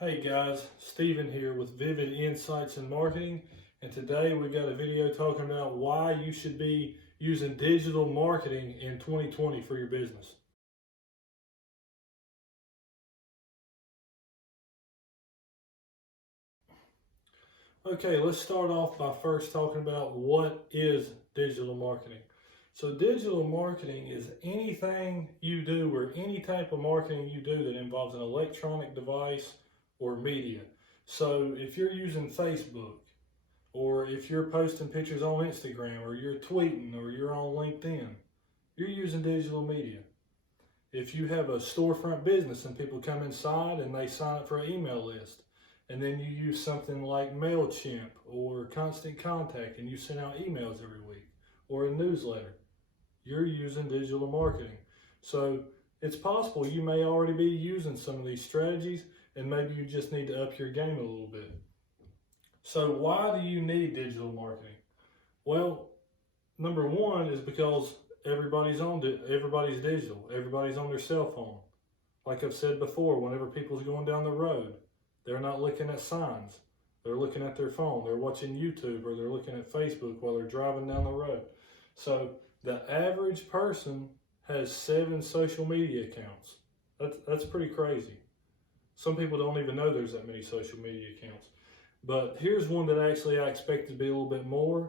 Hey guys, Steven here with Vivid Insights in Marketing, and today we've got a video talking about why you should be using digital marketing in 2020 for your business. Okay, let's start off by first talking about what is digital marketing. So digital marketing is anything you do or any type of marketing you do that involves an electronic device or media. So if you're using Facebook, or if you're posting pictures on Instagram, or you're tweeting, or you're on LinkedIn, you're using digital media. If you have a storefront business and people come inside and they sign up for an email list, and then you use something like MailChimp or Constant Contact and you send out emails every week or a newsletter, you're using digital marketing. So it's possible you may already be using some of these strategies and maybe you just need to up your game a little bit. So why do you need digital marketing? Well, number one is because everybody's digital. Everybody's on their cell phone. Like I've said before, whenever people's going down the road, they're not looking at signs. They're looking at their phone. They're watching YouTube or they're looking at Facebook while they're driving down the road. So the average person has 7 social media accounts. That's pretty crazy. Some people don't even know there's that many social media accounts. But here's one that actually I expect to be a little bit more.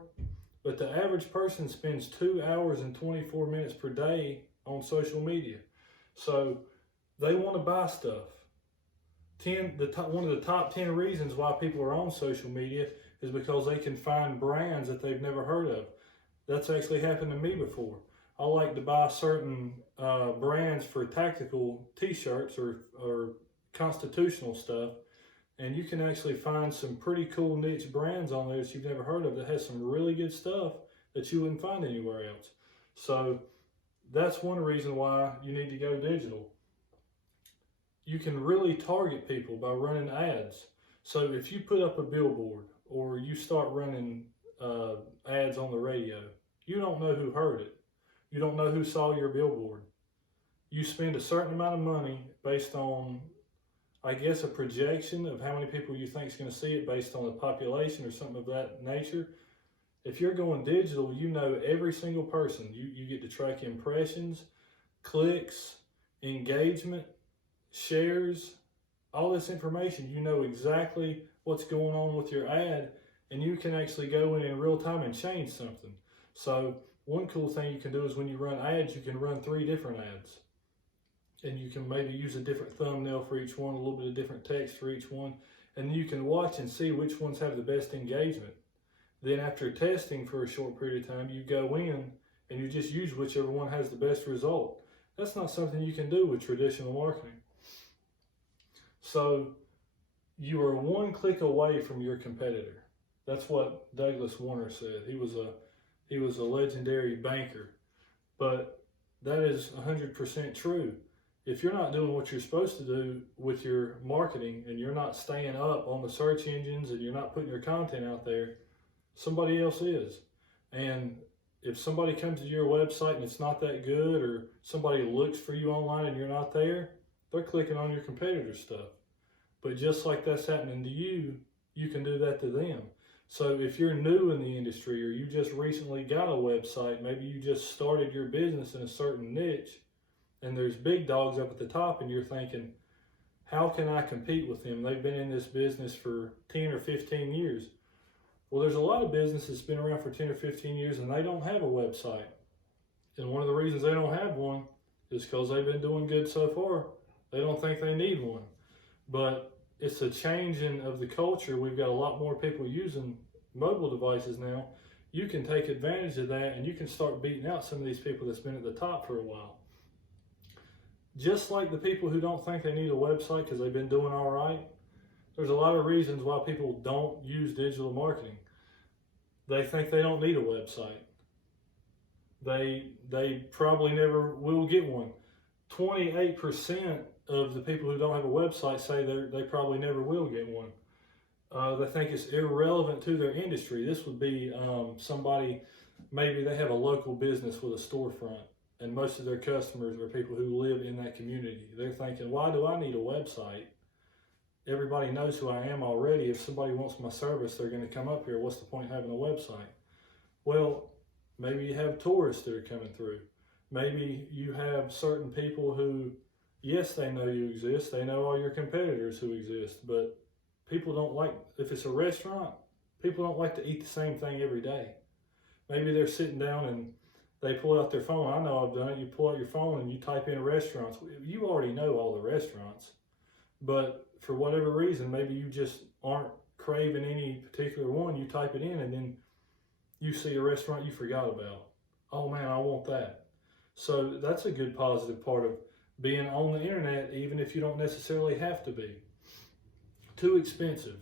But the average person spends 2 hours and 24 minutes per day on social media. So they want to buy stuff. One of the top 10 reasons why people are on social media is because they can find brands that they've never heard of. That's actually happened to me before. I like to buy certain brands for tactical t-shirts or constitutional stuff. And you can actually find some pretty cool niche brands on there that you've never heard of that has some really good stuff that you wouldn't find anywhere else. So that's one reason why you need to go digital. You can really target people by running ads. So if you put up a billboard or you start running ads on the radio, you don't know who heard it. You don't know who saw your billboard. You spend a certain amount of money based on, I guess, a projection of how many people you think is going to see it based on the population or something of that nature. If you're going digital, you know every single person. You get to track impressions, clicks, engagement, shares, all this information. You know exactly what's going on with your ad, and you can actually go in real time and change something. So one cool thing you can do is when you run ads, you can run 3 different ads. And you can maybe use a different thumbnail for each one, a little bit of different text for each one, and you can watch and see which ones have the best engagement. Then after testing for a short period of time, you go in and you just use whichever one has the best result. That's not something you can do with traditional marketing. So you are one click away from your competitor. That's what Douglas Warner said. He was a legendary banker, but that is 100% true. If you're not doing what you're supposed to do with your marketing and you're not staying up on the search engines and you're not putting your content out there, somebody else is. And if somebody comes to your website and it's not that good, or somebody looks for you online and you're not there, they're clicking on your competitor's stuff. But just like that's happening to you, you can do that to them. So if you're new in the industry or you just recently got a website, maybe you just started your business in a certain niche, and there's big dogs up at the top and you're thinking, how can I compete with them? They've been in this business for 10 or 15 years. Well, there's a lot of businesses that's been around for 10 or 15 years and they don't have a website. And one of the reasons they don't have one is because they've been doing good so far. They don't think they need one. But it's a changing of the culture. We've got a lot more people using mobile devices now. You can take advantage of that and you can start beating out some of these people that's been at the top for a while. Just like the people who don't think they need a website because they've been doing all right, there's a lot of reasons why people don't use digital marketing. They think they don't need a website. They probably never will get one. 28% of the people who don't have a website say they probably never will get one. They think it's irrelevant to their industry. This would be somebody, maybe they have a local business with a storefront, and most of their customers are people who live in that community. They're thinking, why do I need a website? everybody knows who I am already. If somebody wants my service, they're going to come up here. What's the point in having a website? Well, maybe you have tourists that are coming through. Maybe you have certain people who, yes, they know you exist. They know all your competitors who exist, but people don't like, if it's a restaurant, people don't like to eat the same thing every day. Maybe they're sitting down and they pull out their phone. I know I've done it. You pull out your phone and you type in restaurants. You already know all the restaurants, but for whatever reason, maybe you just aren't craving any particular one. You type it in and then you see a restaurant you forgot about. Oh man, I want that. So that's a good positive part of being on the internet, even if you don't necessarily have to be. Too expensive.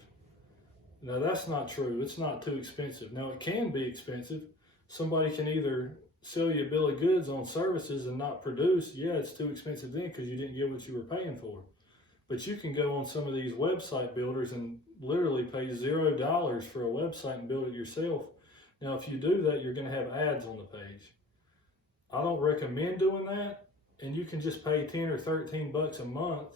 Now that's not true. It's not too expensive. Now it can be expensive. Somebody can either sell you a bill of goods on services and not produce. Yeah, it's too expensive then because you didn't get what you were paying for. But you can go on some of these website builders and literally pay $0 for a website and build it yourself. Now, if you do that, you're going to have ads on the page. I don't recommend doing that, and you can just pay 10 or 13 bucks a month.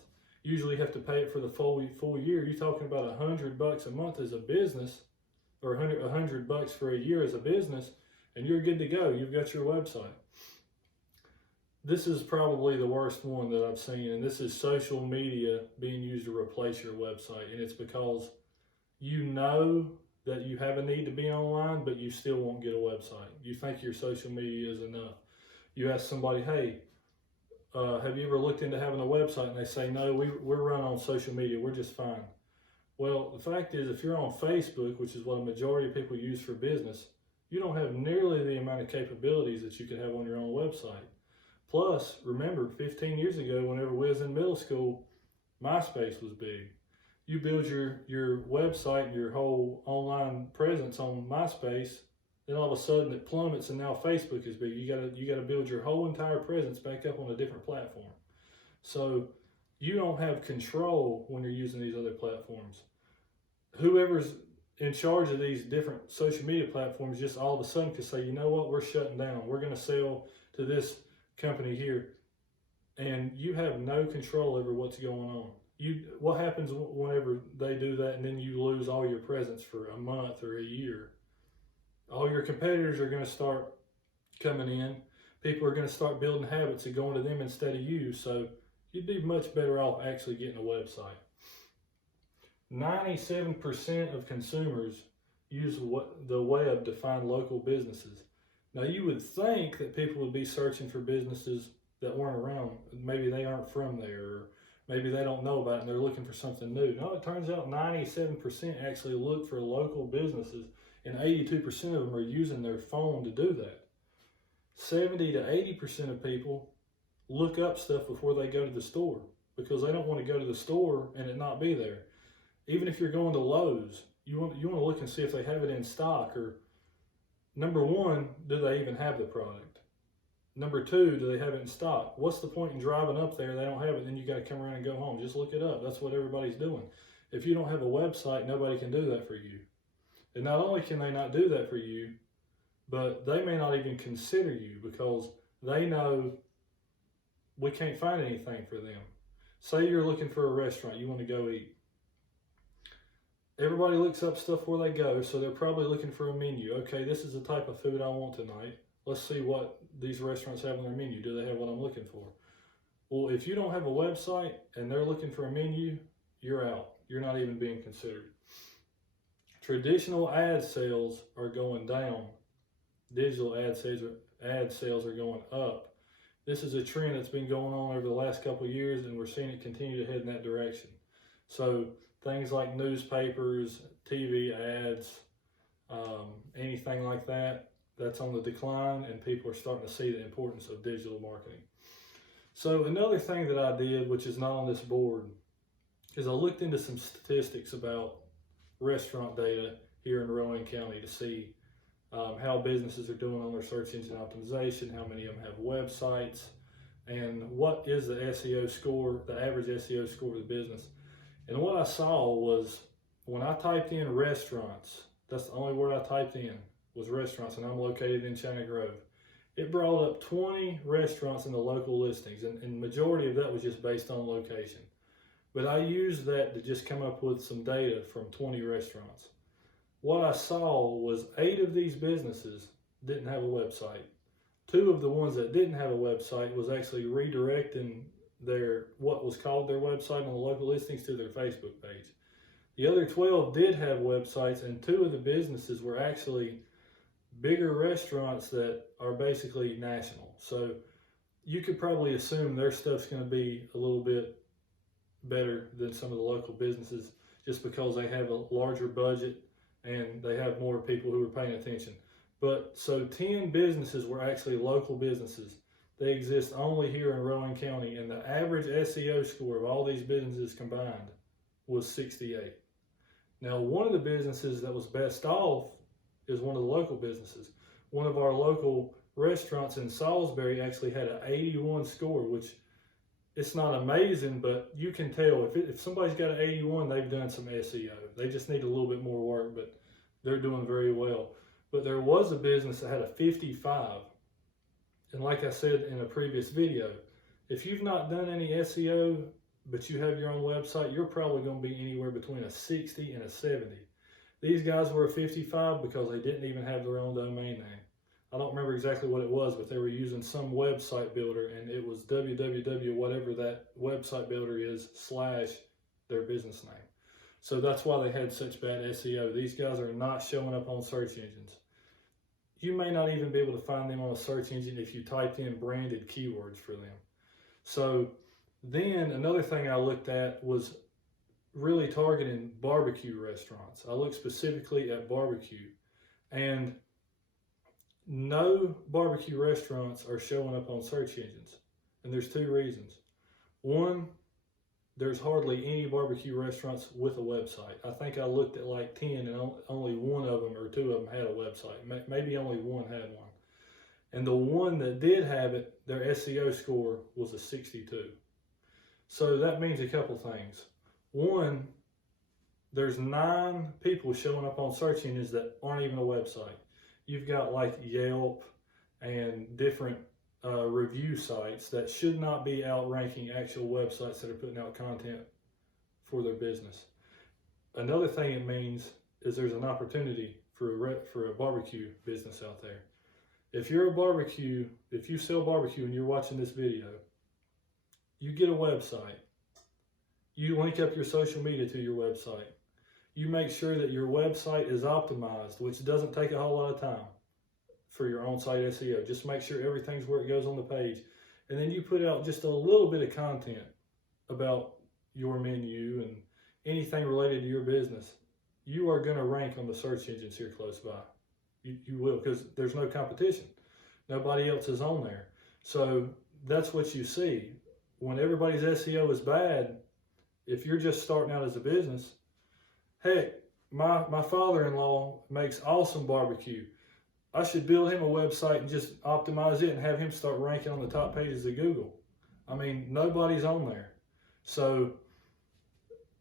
Usually you have to pay it for the full year. You're talking about $100 a month as a business, or $100 for a year as a business, and you're good to go. You've got your website. This is probably the worst one that I've seen, and this is social media being used to replace your website. And it's because you know that you have a need to be online, but you still won't get a website. You think your social media is enough. You ask somebody, hey, have you ever looked into having a website? And they say, no, we're run on social media. We're just fine. Well, the fact is, if you're on Facebook, which is what a majority of people use for business, you don't have nearly the amount of capabilities that you could have on your own website. Plus, remember, 15 years ago, whenever we was in middle school, MySpace was big. You build your website, your whole online presence on MySpace, then all of a sudden it plummets and now Facebook is big. You gotta build your whole entire presence back up on a different platform. So you don't have control when you're using these other platforms. Whoever's in charge of these different social media platforms just all of a sudden could say, you know what, we're shutting down. We're gonna sell to this company here, and you have no control over what's going on. What happens whenever they do that and then you lose all your presence for a month or a year? All your competitors are going to start coming in. People are going to start building habits of going to them instead of you. So you'd be much better off actually getting a website. 97% of consumers use the web to find local businesses. Now, you would think that people would be searching for businesses that weren't around. Maybe they aren't from there, or maybe they don't know about it and they're looking for something new. No, it turns out 97% actually look for local businesses, and 82% of them are using their phone to do that. 70 to 80% of people look up stuff before they go to the store because they don't want to go to the store and it not be there. Even if you're going to Lowe's, you want to look and see if they have it in stock, or number one, do they even have the product? Number two, do they have it in stock? What's the point in driving up there? They don't have it, then you got to come around and go home. Just look it up. That's what everybody's doing. If you don't have a website, nobody can do that for you. And not only can they not do that for you, but they may not even consider you because they know we can't find anything for them. Say you're looking for a restaurant, you want to go eat. Everybody looks up stuff where they go, so they're probably looking for a menu. Okay, this is the type of food I want tonight. Let's see what these restaurants have on their menu. Do they have what I'm looking for? Well, if you don't have a website and they're looking for a menu, you're out. You're not even being considered. Traditional ad sales are going down. Digital ad sales are going up. This is a trend that's been going on over the last couple of years, and we're seeing it continue to head in that direction. So things like newspapers, TV ads, anything like that, that's on the decline, and people are starting to see the importance of digital marketing. So another thing that I did, which is not on this board, is I looked into some statistics about restaurant data here in Rowan County to see how businesses are doing on their search engine optimization, how many of them have websites, and what is the SEO score, the average SEO score of the business. And what I saw was when I typed in restaurants, that's the only word I typed in was restaurants, and I'm located in China Grove. It brought up 20 restaurants in the local listings, and the majority of that was just based on location. But I used that to just come up with some data from 20 restaurants. What I saw was 8 of these businesses didn't have a website. 2 of the ones that didn't have a website was actually redirecting what was called their website on the local listings to their Facebook page. The other 12 did have websites, and 2 of the businesses were actually bigger restaurants that are basically national. So you could probably assume their stuff's going to be a little bit better than some of the local businesses just because they have a larger budget and they have more people who are paying attention. But so 10 businesses were actually local businesses. They exist only here in Rowan County, and the average SEO score of all these businesses combined was 68. Now, one of the businesses that was best off is one of the local businesses. One of our local restaurants in Salisbury actually had an 81 score, which it's not amazing, but you can tell if somebody's got an 81, they've done some SEO. They just need a little bit more work, but they're doing very well. But there was a business that had a 55. And like I said in a previous video, if you've not done any SEO, but you have your own website, you're probably going to be anywhere between a 60 and a 70. These guys were a 55 because they didn't even have their own domain name. I don't remember exactly what it was, but they were using some website builder, and it was www, whatever that website builder is, / their business name. So that's why they had such bad SEO. These guys are not showing up on search engines. You may not even be able to find them on a search engine if you typed in branded keywords for them. So then another thing I looked at was really targeting barbecue restaurants. I looked specifically at barbecue, and no barbecue restaurants are showing up on search engines. And there's 2 reasons. One, there's hardly any barbecue restaurants with a website. I think I looked at like 10 and only 1 of them or 2 of them had a website. Maybe only 1 had one. And the one that did have it, their SEO score was a 62. So that means a couple things. One, there's 9 people showing up on search engines that aren't even a website. You've got like Yelp and different review sites that should not be outranking actual websites that are putting out content for their business. Another thing it means is there's an opportunity for a barbecue business out there. If you're a barbecue, if you sell barbecue and you're watching this video, you get a website. You link up your social media to your website. You make sure that your website is optimized, which doesn't take a whole lot of time for your on-site SEO. Just make sure everything's where it goes on the page. And then you put out just a little bit of content about your menu and anything related to your business. You are going to rank on the search engines here close by. You will, because there's no competition. Nobody else is on there. So that's what you see. When everybody's SEO is bad, if you're just starting out as a business, heck, my father-in-law makes awesome barbecue. I should build him a website and just optimize it and have him start ranking on the top pages of Google. I mean, nobody's on there. So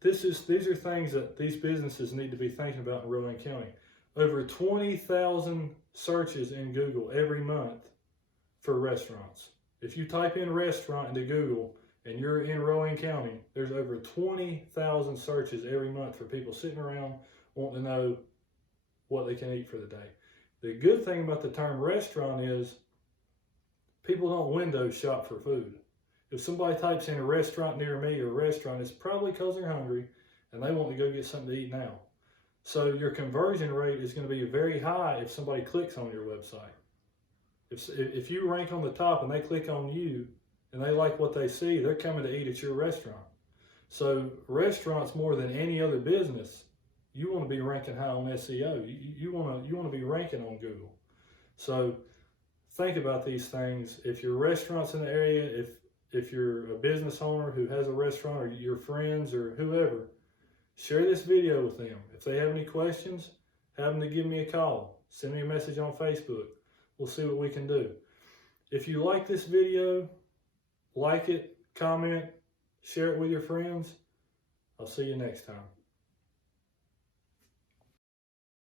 these are things that these businesses need to be thinking about in Rowan County. Over 20,000 searches in Google every month for restaurants. If you type in restaurant into Google and you're in Rowan County, there's over 20,000 searches every month for people sitting around wanting to know what they can eat for the day. The good thing about the term restaurant is people don't window shop for food. If somebody types in a restaurant near me or restaurant, it's probably because they're hungry and they want to go get something to eat now. So your conversion rate is going to be very high if somebody clicks on your website. If you rank on the top and they click on you and they like what they see, they're coming to eat at your restaurant. So restaurants, more than any other business, you want to be ranking high on SEO. You want to be ranking on Google. So think about these things. If your restaurant's in the area, if you're a business owner who has a restaurant, or your friends or whoever, share this video with them. If they have any questions, have them to give me a call. Send me a message on Facebook. We'll see what we can do. If you like this video, like it, comment, share it with your friends. I'll see you next time.